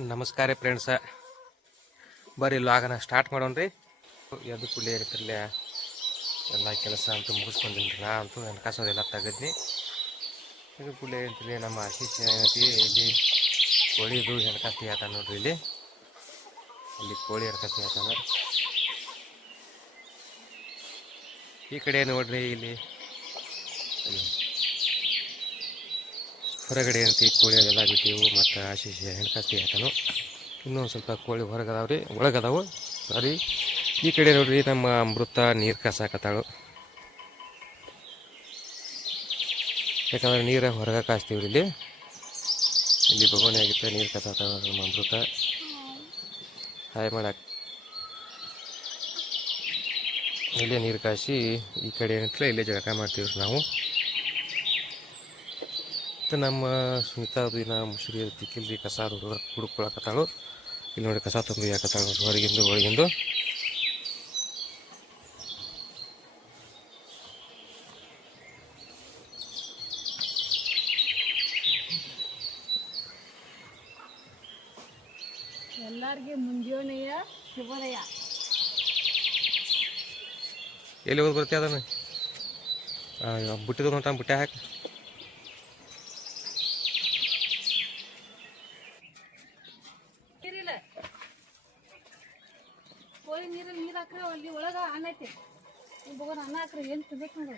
ನಮಸ್ಕಾರ ಫ್ರೆಂಡ್ಸ, ಬರ್ರಿ ಲಾಗನ ಸ್ಟಾರ್ಟ್ ಮಾಡೋಣ್ರಿ. ಎದ್ದು ಕುಳಿ ಇರ್ತಿರ್ಲಿ ಎಲ್ಲ ಕೆಲಸ ಅಂತೂ ಮುಗಿಸ್ಕೊಂಡಿನಿ. ನಾ ಅಂತೂ ನನ್ನ ಕಸೋದೆಲ್ಲ ತೆಗೆದ್ನಿ. ಇದು ಕುಳಿ ಇರ್ತಿರ್ಲಿ ನಮ್ಮ ಆಶೀಶ್ ಏನೈತಿ ಇಲ್ಲಿ ಕೋಳಿದು ಹೆಣ್ಕಾಸ್ತಿ ಆತ ನೋಡ್ರಿ. ಇಲ್ಲಿ ಕೋಳಿ ಹೆಣ್ಕಾಸ್ತಿ ಆತಾನ. ಈ ಕಡೆ ನೋಡ್ರಿ, ಇಲ್ಲಿ ಹೊರಗಡೆ ಏನಂತ ಕೋಳಿ ಅದೆಲ್ಲ ಬಿಟ್ಟಿವು. ಮತ್ತು ಆಶೀಶ್ ಹೆಣ್ಕಾಸ್ತಿ ಆತನು. ಇನ್ನೂ ಸ್ವಲ್ಪ ಕೋಳಿ ಹೊರಗದಾವ್ರಿ, ಒಳಗದಾವು ಸಾರಿ. ಈ ಕಡೆ ನೋಡ್ರಿ ನಮ್ಮ ಅಮೃತ ನೀರು ಕಾಸಾಕತ್ತಾಳು. ಯಾಕಂದ್ರೆ ನೀರು ಹೊರಗೆ ಕಾಸ್ತೀವ್ರಿ. ಇಲ್ಲಿ ಬಗೋಣಿ ಆಗಿತ್ತು, ನೀರು ಕಾಸಾತಾಳ ನಮ್ಮ ಅಮೃತ. ಹಾಯ್ ಮಾಡಕ್ಕೆ ಇಲ್ಲೇ ನೀರು ಕಾಸಿ ಈ ಕಡೆ ಏನಂತಲೇ ಇಲ್ಲೇ ಜಳಕ ಮಾಡ್ತೀವ್ರಿ ನಾವು. ಮತ್ತು ನಮ್ಮ ಸ್ಮಿತಾ ಅದು ಇನ್ನು ಮುಸುರಿ ತಿಕ್ಕಿಲ್ರಿ, ಕಸ ಹುಡುಕೊಳಕತ್ತಾಳು. ಇಲ್ಲಿ ನೋಡಿ ಕಸ ತಂದು ಯಾಕತ್ತಾಳು ಹೊರಗಿಂದು ಒಳಗಿಂದು. ಎಲ್ಲರಿಗೆ ಮುಂಜಾನೆಯ ಶುಭೋದಯ. ಎಲ್ಲಿ ಹೋಗಿ ಬರ್ತೀಯ ಅದನ್ನು ಬುಟ್ಟಿದ ಅಂತ ಬುಟ್ಟೆ ಹಾಕಿ. ನೀರಿಲ್ಲ, ಕೋಳಿ ನೀರಲ್ಲಿ ನೀರು ಹಾಕ್ರೆ ಅಲ್ಲಿ ಒಳಗೆ ಅನ್ನ ಐತಿ. ಬಗೋಣ ಅನ್ನ ಹಾಕ್ರಿ, ಏನು ತಿನ್ಬೇಕು ನೋಡು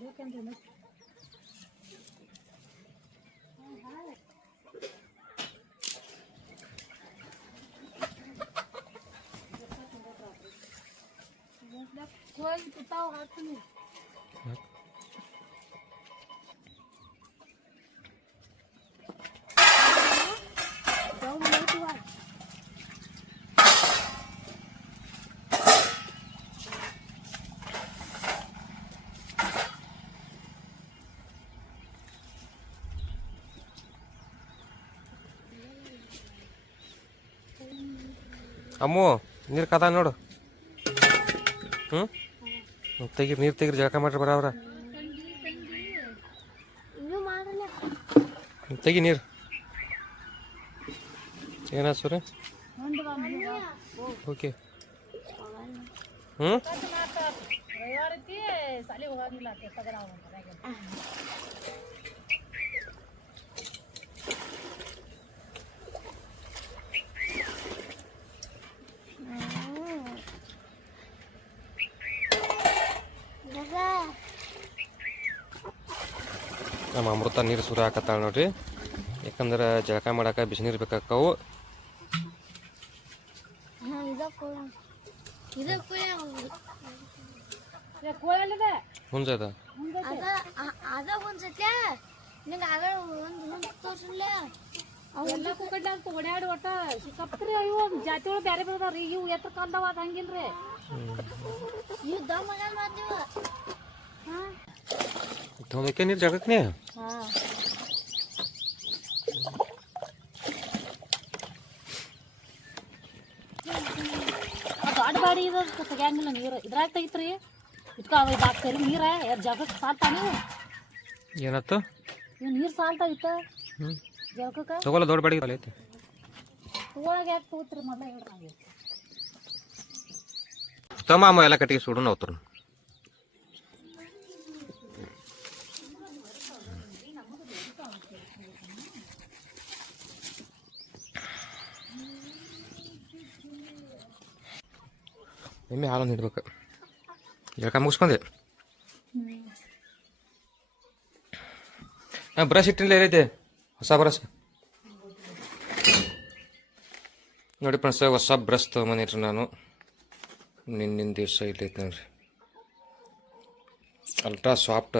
ಬೇಕಂದ್ರೆ ಕೋಳಿ ತುತ್ತಾವು ಹಾಕ್ತೀನಿ. ಅಮ್ಮು ನೀರು ಕದ ನೋಡು. ತೆಗಿರಿ, ನೀರು ತೆಗಿರಿ, ಜಳಕ ಮಾಡ್ರಿ ಬರವ್ರ. ತೆಗಿ ನೀರು. ಏನಾಯ್ತು ಸೂರ್ಯ? ಓಕೆ. ಸಾಲಿ ಹೋಗಂಗಿಲ್ಲ. ನಮ್ಮ ಅಮೃತ ನೀರು ಸುರ ಹಾಕತ್ತಾಳ ನೋಡ್ರಿ. ಯಾಕಂದ್ರೆ ಜಳಕ ಮಾಡಕ್ಕೆ ಬಿಸಿನೀರು ಬೇಕಾಕ್ಕವು. ಹುಂಜದ ಅವೆಲ್ಲ ಕುಕ್ಕಡ್ಲ ಅಂತ ಓಡಾಡಿ ಒಟ್ಟ ಸಿಕ್ಕಪ್ರಿ. ಇವು ಜಾತಿ ಒಳಗೆ ಬೇರೆ ಬೇರೆ ಇವು ಎತ್ರ ಕಂದವ ಅದು ಹಂಗಿಲ್ರಿ. ತೊಗೊಂಬೇಕೆ ನೀರು ಜಳಕಕ್ಕೆ? ದೊಡ್ಡ ಬಾಡಿ ಇದು ತೆಗಿಯಂಗಿಲ್ಲ ನೀರು. ಇದ್ರಾಗ ತೆಗಿತ್ರಿ ಇಟ್ಕೊ ಹಾಕ್ತೇರಿ ನೀರ. ಜಳಕಕ್ಕೆ ಸಾಲ್ತಾ ನೀವು? ಏನಾಯ್ತು? ಇವು ನೀರು ಸಾಲ್ತಾ ಇತ್ತ ಜಳಕಕ್ಕೆ? ತಗೋಲ್ಲ, ದೊಡ್ಡ ಬಾಡಿಗೆ ಐತೆ. ತಗೊಳಗೆ ಯಾಕೆ ತಗೋತೀರಿ? ಮೊದಲೇ ಹೇಳ್ರಿ. ತಮ್ಮ ಎಲ್ಲ ಕಟ್ಟಿಗೆ ಸುಡು ನೋಡ್ತಾರ. ಎಮ್ಮೆ ಹಾಲನ್ನು ಇಡ್ಬೇಕು. ಜಳಕ ಮುಗಿಸ್ಕೊಂಡೆ. ನಾ ಬ್ರಷ್ ಇಟ್ಟಿಲ್ಲ, ಏನೈತೆ ಹೊಸ ಬ್ರಷ್ ನೋಡಿ ಫ್ರೆಂಡ್ಸ್. ಹೊಸ ಬ್ರಷ್ ತೊಗೊಂಬಂದಿಟ್ರಿ ನಾನು. ನಿನ್ನಿನ ದಿವಸ ಇಲ್ಲೈತೆ ನೋಡ್ರಿ. ಅಲ್ಟ್ರಾ ಸಾಫ್ಟ್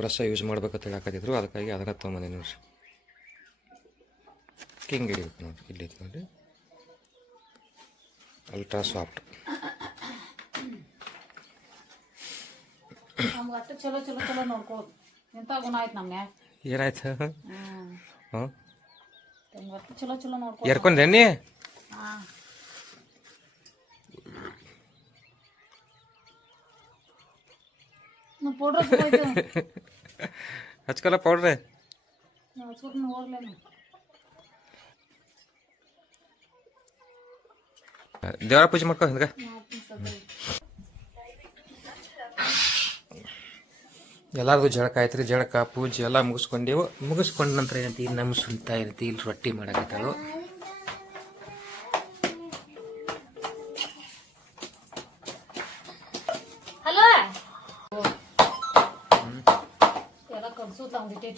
ಬ್ರಷ್ ಯೂಸ್ ಮಾಡ್ಬೇಕಂತ ಹೇಳಾಕತ್ತಿದ್ರು, ಅದಕ್ಕಾಗಿ ಅದನ್ನ ತೊಗೊಂಬಂದಿ ನೋಡ್ರಿ. ಹಿಂಗೆ ಹಿಡಿಬೇಕು ನೋಡ್ರಿ, ಇಲ್ಲೈತೆ ನೋಡ್ರಿ ಅಲ್ಟ್ರಾ ಸಾಫ್ಟ್. ಚಲೋ ಚಲೋ ಚಲೋ ನೋಡ್ಕೋದು. ಎಂತ ಗುಣ ಆಯ್ತು ನಮ್ಗೆ. ಏನಾಯ್ತು? ಹ್ಞೂ ಚಲೋ ಚಲೋ ನೋಡ್ಕೊ. ಎರ್ಕೊಂಡೆ ನೀ? ಪೌಡ್ರ್ ಹಚ್ಕಲ್ಲ ಪೌಡ್ರೆ. ದೇವರ ಪೂಜೆ ಮಾಡ್ಕೊ ಹಿಂಗ. ಎಲ್ಲಾರ್ದು ಜಳಕ ಆಯ್ತ್ರಿ. ಜಳಕ ಪೂಜೆ ಎಲ್ಲ ಮುಗಿಸ್ಕೊಂಡೇವು. ಮುಗಿಸ್ಕೊಂಡ ನಂತರ ಏನಂತ ಇಲ್ಲಿ ನಮ್ಮ ಸುಲ್ತಾ ಇರ್ತಿ ಇಲ್ಲಿ ರೊಟ್ಟಿ ಮಾಡಕತ್ತಾಳು. ಹಲೋ ಎಲ್ಲ ಕಲ್ಸೂತ ಒಂದಿಟ್ಟು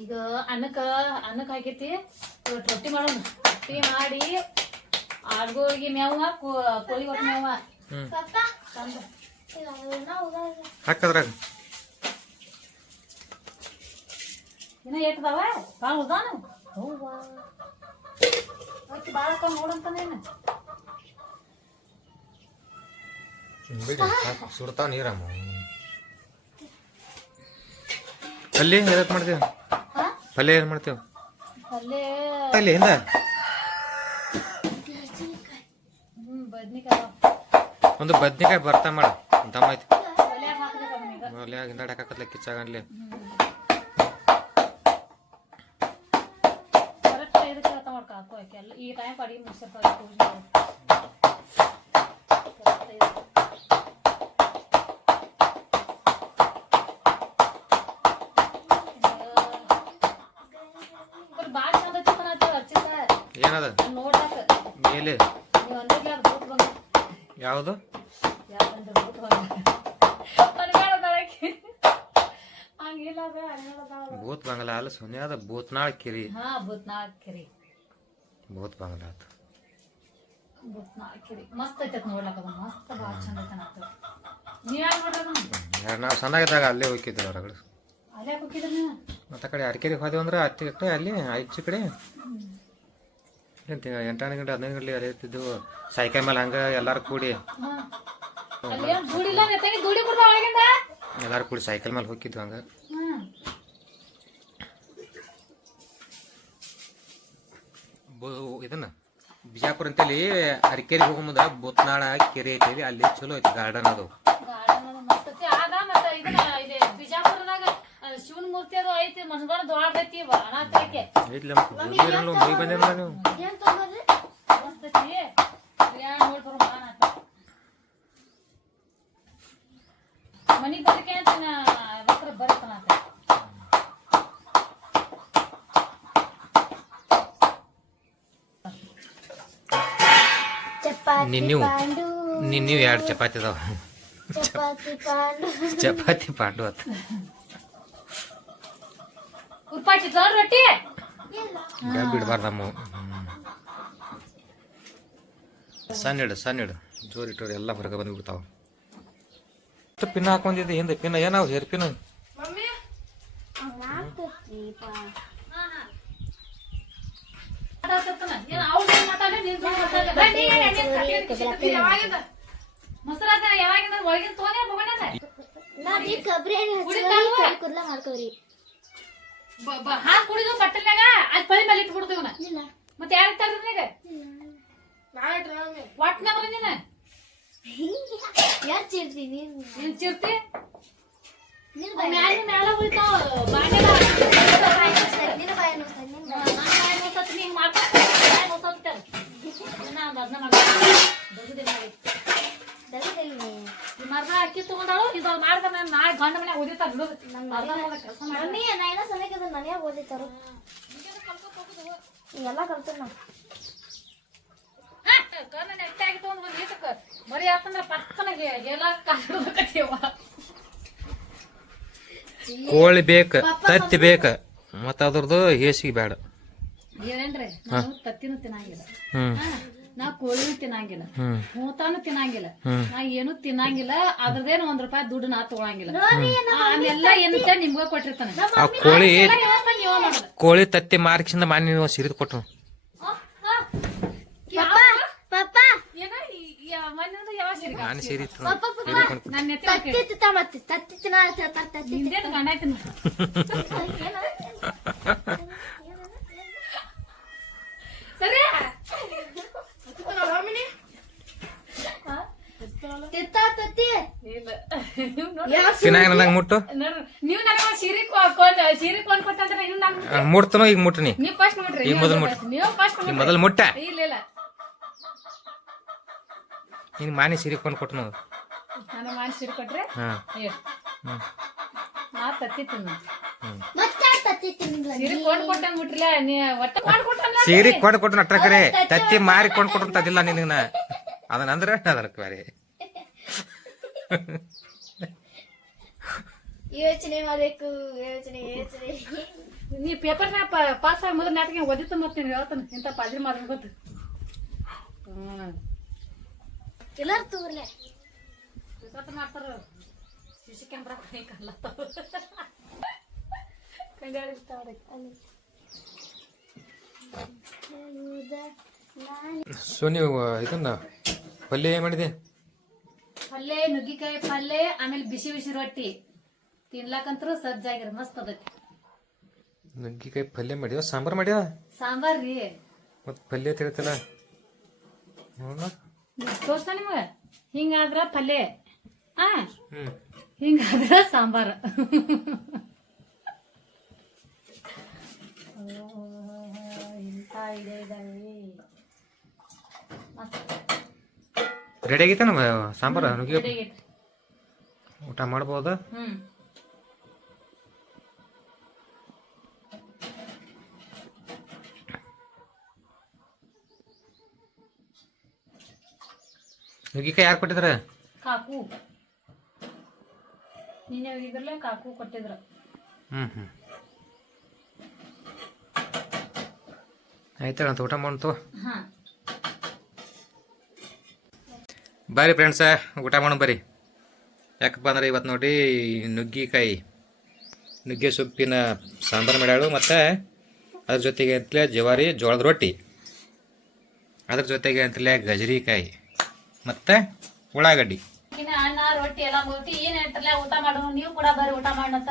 ಈಗ ಅನ್ನಕ್ಕ ಆಗೈತಿ. ರೊಟ್ಟಿ ಮಾಡೋಣ. ರೊಟ್ಟಿ ಮಾಡಿ ಆಡ್ಗೋಳಿಗೆ ಮೇವ ಕೋಳಿ ಒಟ್ಟು ಮೇವ ಹಾಕದ್ರಾಗ ಇನ್ನ ಏಟದಾವ ಭಾಳ ಉದಾನ ಭಾಳ ನೋಡಂತಾನೇನು ಸುಡ್ತಾವ ನೀರಮ್ಮ. ಪಲ್ಯ ಎದಕ್ ಮಾಡ್ತೇವ? ಪಲ್ಯ ಏನ್ ಮಾಡ್ತೇವ? ಪಲ್ಯ ಹಿಂದ ಬದ್ನಿಕಾಯಿ ಒಂದು ಬದ್ನಿಕಾಯಿ ಬರ್ತಾ ಮಾಡ ದಮ್ಮ ಐತಿ. ಪಲ್ಯ ಹಿಂದಾಡ ಹಾಕತ್ಲ ಕಿಚ್ಚಾಗನ್ಲಿ. ಈ ಟೈಮ್ ಅಡಿಗೆ ಮುಗಿಸಿರ್ತಾವ. ಏನದ ಮೇಲೆ ಯಾವುದು? ಭೂತ್ ಬಂಗಲಾ ಅಲ್ಲ ಸೋನಿಯಾದ ಭೂತ್ನಾಳ್ ಕೆರಿ. ಭೂತ್ ಬಂಗಲಾ ಆತ. ಮಸ್ತ್ ಐತತ್ ನೋಡ್ಲಕ್ಕ. ಮಸ್ತ್ ಭಾಳ ಚಂದ ಐತೆ. ನೀವ್ ಯಾರು ನೋಡ್ರಿ? ನಾವು ಸಣ್ಣಾಗಿದ್ದಾಗ ಅಲ್ಲೇ ಹೋಗಿದ್ವಿ ಹೊರಗಡೆ. ಅಲ್ಲೇ ಹೋಗಿದ್ರಿ ಮತ್ತೆ ಕಡೆ ಅರಕೆರಿಗೆ ಹೋದೆವು ಅಂದ್ರೆ ಹತ್ತಿ ಕಡೆ ಅಲ್ಲಿ ಆಯ್ತು ಕಡೆ 8 ಗಂಟೆ 15 ಗಂಟೆ ಅಲ್ಲಿ ಇರ್ತಿದ್ದೆವು. ಸೈಕಲ್ ಮೇಲೆ ಹಂಗ ಎಲ್ಲಾರು ಕೂಡಿ ಎಲ್ಲಾರು ಕೂಡಿ ಸೈಕಲ್ ಮೇಲೆ ಹೋಗಿದ್ವಿ ಹಂಗ. ಇದನ್ನ ಬಿಜಾಪುರ ಅಂತೇಳಿ ಅರಕೆರಿಗೆ ಹೋಗೋ ಮುಂದ ಭೂತ್ನಾಳ ಕೆರೆ ಐತಿ. ಅಲ್ಲಿ ಚಲೋ ಐತಿ ಗಾರ್ಡನ್ ಅದು. ಬಿಜಾಪುರದಾಗ ಶಿವನ ಮೂರ್ತಿ ಅದು ಐತಿ. ಮನ್ಗಡ ದೊಡ್ಡೈತಿ ಮನಿ ಬದಕೆ ಬರತನ. ನೀವು 2 ಚಪಾತಿ ಅದಾವ. ಚಪಾತಿ ಪಾಂಡು ಆತ. ರೊಟ್ಟಿ ಬಿಡ್ಬಾರ್ದಮ್ಮ. ಸಣ್ಣ ಜೋರ್ ಇಟ್ಟವ್ರು ಎಲ್ಲ ಹೊರಗೆ ಬಂದ್ಬಿಡ್ತಾವ. ಪಿನ್ನ ಹಾಕೊಂಡಿದ್ದೆ ಹಿಂದೆ. ಪಿನ್ನ ಏನಾವ್ ಹೇರ್ ಪಿನ್ನ? ಹಾಲು ಕುಡಿದು ಬಟ್ಟಲ್ನಾಗ ಅಲ್ಲಿ ಪಳಿ ಮೇಲೆ ಇಟ್ಬಿಡ್ತೀವನ. ಮತ್ತೆ ಯಾರು ತರ್ದೀಗ ಒಟ್ನಾಗ ನೀನ ಯಾರು ಚಿರ್ತಿ? ನೀನ್ ಚಿರ್ತಿ ಮ್ಯಾಲ ಹೋಯ್ತಾವ ಬಾಂಡೆಲ್ಲ ಮರ್ದ ಅಕ್ಕಿ ತಗೊಂಡಾಳು. ಇದು ಮಾಡ್ದ ನಾಳೆ ಗಂಡ ಮನ್ಯಾಗ ಓದಿತಾರ. ಮನ್ಯಾಗ ಓದಿತಾರ ಎಲ್ಲ ಕಲ್ತ ಮರಿ ಆತಂದ್ರ ಪಕ್ಕನ ಎಲ್ಲ ಕೋಳಿ ಬೇಕ, ತತ್ತಿ ಬೇಕ, ಮತ್ತ ಅದ್ರದ್ದು ಹೇಸಿಗೆ ಬೇಡ. ಏನೇನ್ರಿ ನಾವು ತತ್ತಿನೂ ತಿನ್ನಂಗಿಲ್ಲ, ನಾ ಕೋಳಿನೂ ತಿನ್ನಂಗಿಲ್ಲ, ಮೂತಾನು ತಿನ್ನಂಗಿಲ್ಲ, ನಾ ಏನು ತಿನ್ನಂಗಿಲ್ಲ. ಅದ್ರದೇನು ₹1 ದುಡ್ಡು ನಾ ತಗೊಳಂಗಿಲ್ಲ. ಆಮೇಲ್ಲ ಏನಂತ ನಿಮ್ಗ ಕೊಟ್ಟಿರ್ತಾನೆ. ಕೋಳಿ ತತ್ತಿ ಮಾರ್ಕಿಸಿಂದ ಮಾನ್ಯ ನೀವು ಸಿರಿದು ಕೊಟ್ಟು ನಾನು ಸೀರೆ ತಿನ್ನಾಗ ನಂಗೆ ಮುಟ್ಟು ನೋಡ್ರಿ ನೀವು ನನಗ ಸೀರೆ ಕೊಂಡ್ ಕೊಟ್ಟಂದ್ರೆ ನೀವು ನನ್ ಮುಟ್ತನೋ ಈಗ ಮುಟ್ಟನಿ ನೀವು ಫಸ್ಟ್ ನೋಡ್ರಿ ಈಗ ಮೊದಲು ಮುಟ್ಟ ನೀವು ಫಸ್ಟ್ ಈಗ ಮೊದಲು ಮುಟ್ಟ ಇಲ್ಲ ಇಲ್ಲ ನೀನು ಮಾನಿ ಸೀರೆ ಕೊಂಡು ಕೊಟ್ಟನು ನಾನು ಮಾಡಿ ಸೀರೆ ಕೊಟ್ರೆ ಹಾಂ ನಾ ತತ್ತಿ ತಿನ್ನ ಸೀರೆ ಕೊಂಡ್ ಕೊಟ್ಟಂಗ್ ಬಿಟ್ರಲ್ಲ ನೀ ಒಟ್ಟ ಕೊಂಡ್ ಕೊಟ್ಟಲ್ಲ ಸೀರೆ ಕೊಂಡು ಕೊಟ್ಟು ನಟ್ರ ಕರೆ ತತ್ತಿ ಮಾರಿ ಕೊಂಡು ಕೊಟ್ಟಂತದಿಲ್ಲ ನಿನಗನ ಅದನ್ನ ಅಂದ್ರೆ ಅದಕ್ಕೆ ಬೇರೆ ಯೋಚನೆ ಮಾಡಬೇಕು ಯೋಚನೆ ನೀ ಪೇಪರ್ನಾಗ ಪಾಸ್ ಆಗಿ ಮೊದಲು ನಾಟಕ ಓದಿತ್ತು ಮತ್ತೆ ನೀನು ಹೇಳ್ತಾನೆ ಇಂಥ ಪಾಜಿ ಮಾಡ್ಬೇಕು ಗೊತ್ತು ಎಲ್ಲಾರು ತೋರ್ಲೆ ಮಾಡ್ತಾರ ಸಿಸಿ ಕ್ಯಾಮ್ರಾ ಕಲ್ಲ ಸೊ ನೀವು ಇದನ್ನ ಪಲ್ಯ ಏನ್ ಮಾಡಿದೆ ಪಲ್ಯ ನುಗ್ಗಿಕಾಯಿ ಪಲ್ಯ ಆಮೇಲೆ ಬಿಸಿ ಬಿಸಿ ರೊಟ್ಟಿ ತಿನ್ಲಾಕಂತ್ರು ಸಜ್ಜಾಗಿರ ಮಸ್ತ್ ಅದಕ್ಕೆ ನುಗ್ಗಿಕಾಯಿ ಪಲ್ಯ ಮಾಡ್ಯಾವ ಸಾಂಬಾರ್ ಮಾಡ್ಯಾವ ಸಾಂಬಾರ್ ರೀ ಮತ್ತೆ ಪಲ್ಯ ತಿಳ್ತಲ್ಲ ತೋರ್ಸ ನಿಮಗ ಹಿಂಗಾದ್ರ ಪಲ್ಯ ಹಿಂಗಾದ್ರ ಸಾಂಬಾರ ಇಂಥ ಇದೆ ಇದಾವೆ ರೆಡಿ ಆಗೈತೆ ನಮ್ಮ ಸಾಂಬಾರ ನುಗ್ಗಿಕಾಯಿ ಊಟ ಮಾಡ್ಬೋದು ನುಗ್ಗಿಕಾಯಿ ಯಾರು ಕೊಟ್ಟಿದ್ರ ಕಾಕು ನೀನೆ ಹೋಗಿದ್ರಲ್ಲ ಕಾಕು ಕೊಟ್ಟಿದ್ರ ಆಯ್ತಂತ ಊಟ ಮಾಡ್ತು ಬರ್ರಿ ಫ್ರೆಂಡ್ಸ ಊಟ ಮಾಡೋಣ ಬರ್ರಿ ಯಾಕಪ್ಪ ಅಂದ್ರೆ ಇವತ್ತು ನೋಡಿ ನುಗ್ಗೆ ಸೊಪ್ಪಿನ ಸಾಂಬಾರು ಮಾಡ್ಯಾಳು ಮತ್ತು ಅದ್ರ ಜೊತೆಗೆ ಅಂತಲೇ ಜವಾರಿ ಜೋಳದ ರೊಟ್ಟಿ ಅದ್ರ ಜೊತೆಗೆ ಅಂತಲೇ ಗಜರಿಕಾಯಿ ಮತ್ತು ಉಳ್ಳಾಗಡ್ಡಿ ಅನ್ನ ರೊಟ್ಟಿ ಎಲ್ಲ ಮುಗಿಸಿ ಏನ್ ಹೇಳ್ತಾರಲ್ಲ ಊಟ ಮಾಡು ನೀವು ಕೂಡ ಬರ್ರಿ ಊಟ ಮಾಡಂತ